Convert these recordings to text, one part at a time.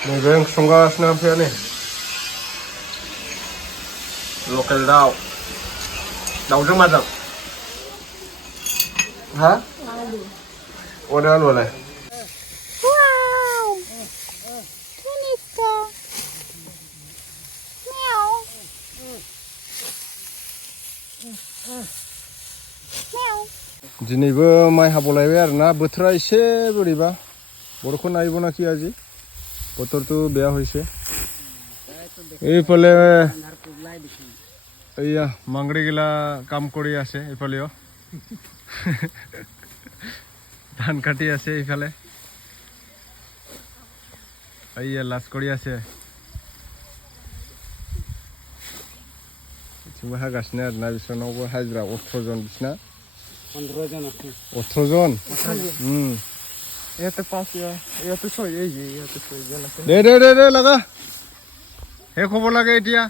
नैबे ओंख्रि संगासिनो ओमफ्राय नै लकेल दाउजों माजों हा अदे आलुआलाय दिनैबो माइ हाबावलायबाय आरोना बोथोरा एसे बोरैबा बर'खौ नायबोनाखि আজি বতৰটো বেয়া হৈছে এইফালে এইয়া মাংগ্ৰিগিলা কাম কৰি আছে এইফালেও ধান কাটি আছে এইফালে এইয়া লাজ কৰি আছে जोंबो हागासिनो आरोना बिसोरनावबो हाजिरा 18 जन बिसना 15 जन আছে 18 जन ইয়াতে 5 ইয়াতে 6 ইয়াতে 6 জন আছে দে লাগা হে খবৰ লাগে এতিয়া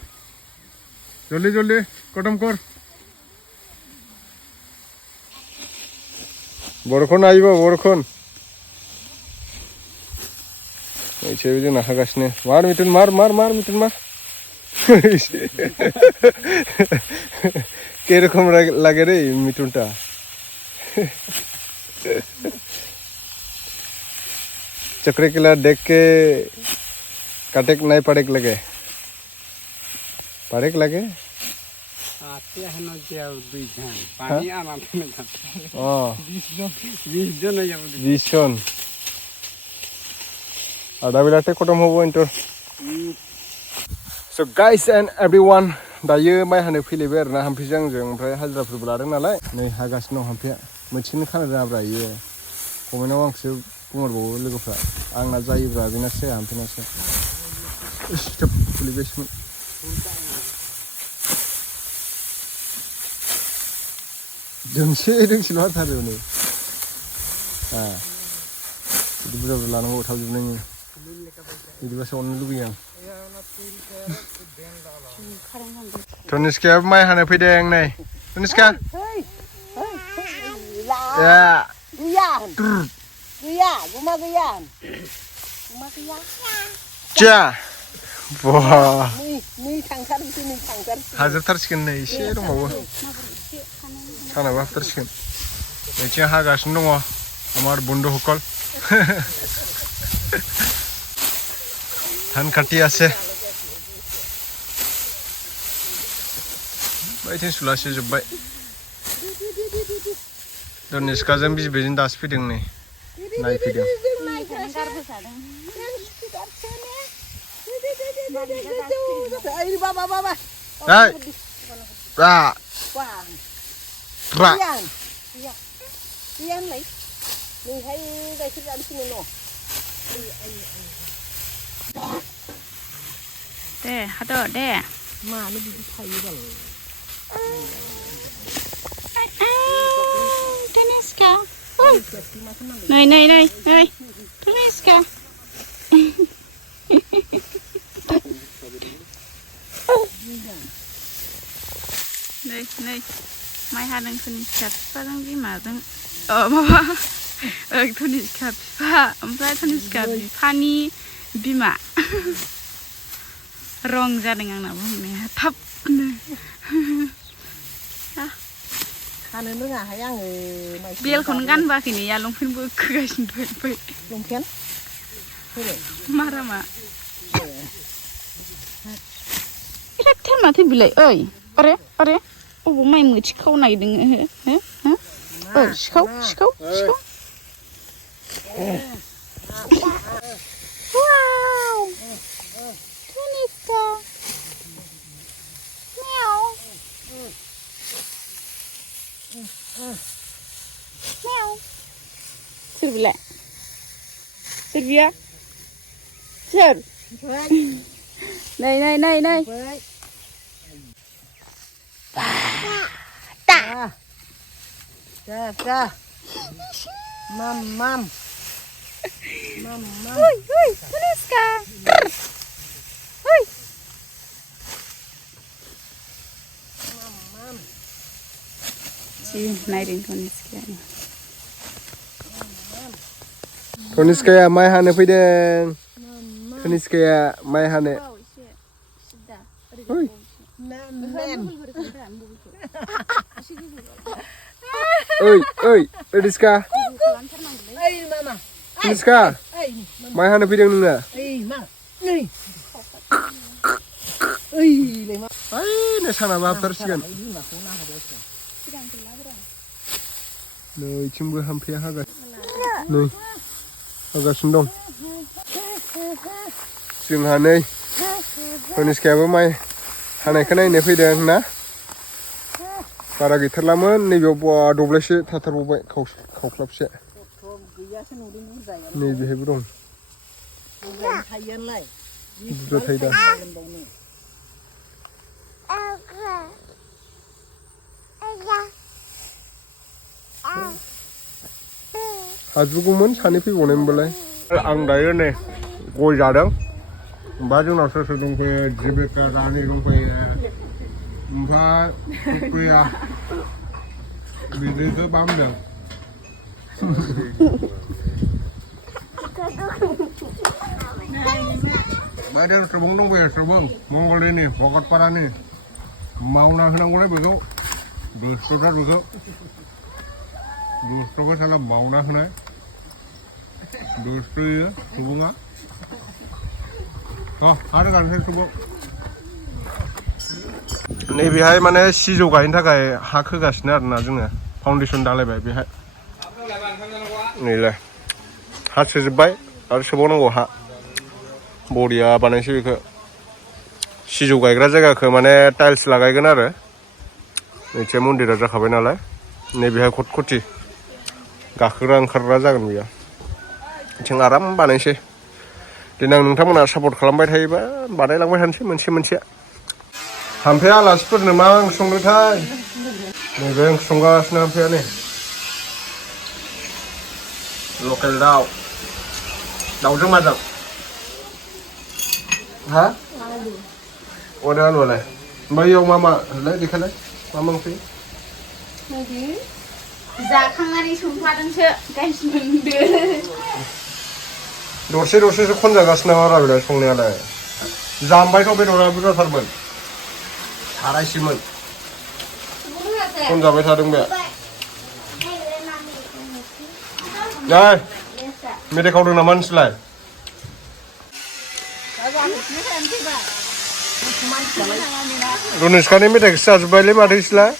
জলদি খতম কৰ বৰখন আহিব বৰখন এই ছেবিজন হাগাসনে মার মিটুন মার মিটুন মার কিরকম লাগে রে মিটুনটা चक्रे किला देख के काटेक नहीं पड़ेक लगे आते हैं ना क्या दुई जन पानी आना में ओ 20 जन आधा बिलाटे खतम होबो inter so guys and everyone दायो माइ हानो फैलायबाय आरोना हामफिजों आंजों ओमफ्राय हाजिराफोरबो लादों नालाय नै हागासिनो दं हामफिया मोनसेनो खानो रोङाब्रा इयो कमेन्टआव आंसो बुंहरबावो लोगोफ्रा आंना जायोब्रा बेनासो हामफिनासो स्टप खुलिबायसोमोन दोंसेल' हाथारो नै बिदि बुरजा लानांगौ थाबजोबनायनि बिदिबासो अननो लुबैयो आं धनिस्कायाबो माइ हानो फैदों नै धनिस्का गैया गुमा गैया चा बहा नै थांथारसै हाजोबथारसिगोन नै एसे दंबावो सानाबो हाबथारसिगोन नैथिं हागासिनो दङ আমার বন্ধুসকল ধান কাটি আছে बैथिं सुलासे जोब्बाय धनिस्काजों बिबैजों दासो फैदों नै नायफैदों दे हादो दे मानो बिदि थायो बाल Dhaniska नै Dhaniska नै माइ हादों धनिस्का बिफाजों बिमाजों माबा धनिस्का बिफा ओमफ्राय धनिस्का बिफानि बिमा रं जादों आंना बुंनाया थाबनो हानो रोङाहाय आङो बेलखौनो गानबोआखै नै लंपेन्टबो खोगासिनो फै लंपेन्ट मारामा बिराद थार माथो बिलाय ओइ अरे अबाव माइ मोथि खावनायदों ओइ सिखाव Wow! Dhaniska! Meow! Meow! Sylvia! Sir! Này! Cha! Mam! Ui, Dhaniska! Ui! Chị này đến Dhaniska này. धनिस्काया माइ हानो फैदों Dhaniskaya माइ हानो ओइ ओइ Dhaniska Dhaniska माइ हानो फैदों नोङो ओइ सानाबो हाबथारसिगोन नैथिंबो हामफैया हागासिनो दं जोंहा नै Dhaniskaयाबो माइ हानायखौ नायनो फैदों ना बारा गैथारलामोन नैबेयाव बवा दब्लायसे थाथारबावबाय खावख्लाबसे नैबेहायबो दं बुरजा थायो दा हाजोबगौमोन सानै फैबावनायमोनबालाय आं दायो नै गय जादों ओमफ्राय जोंनाव सोर सोर दंफैयो जिबिका रानि दंफैयो ओमफ्राय फुख्रिया बिदिखौ बामदों बायदेर सुबुं दंफैयो सुबुं मंगलदैनि भगतपारानि मावना होनांगौलाय बेखौ दुस्थ'थार बेखौ दुस्थ'खौ साला मावना होनाय दुस्थ'यो सुबुङा आरो गानसै सुबुं नैबेहाय माने सिजौ गायनो थाखाय हा खोगासिनो आरोना जोङो फाउन्डेसन दालायबाय बेहाय नैलाय हा सोजोब्बाय आरो सोबावनांगौ हा बरिया बानायसै बेखौ सिजौ गायग्रा जायगाखौ माने टाइल्स लागायगोन आरो नैथिया मन्दिरा जाखाबाय नालाय नैबेहाय खटखटि गाखोग्रा ओंखारग्रा जागोन बेयो बिथिं आराम बानायसै देनां नोंथांमोना सापर्ट खालामबाय थायोबा बानायलांबाय थानोसै मोनसे हामफाया आलासिफोरनो मा ओंख्रि संदोंथाय नैबे ओंख्रि संगासिनो हामफाया नै लकेल दाउजों माजों हा अदा आलुआलाय ओमफ्राय इयाव मा देखायलाय मा ओंख्रि जाखांनानै संफादोंसो गाइस मोनदो दरसेसो खनजागासिनो नामा बेलाय संनायालाय जामबायथ' बेदरा बुरजाथारमोन सारायसेमोन खनजाबाय थादों बे नै मेथाइ खावदों नामा नोंसोरलाय Dhaniskaनि मेथाइखौसो जाजोब्बायलै माथो इसोरलाय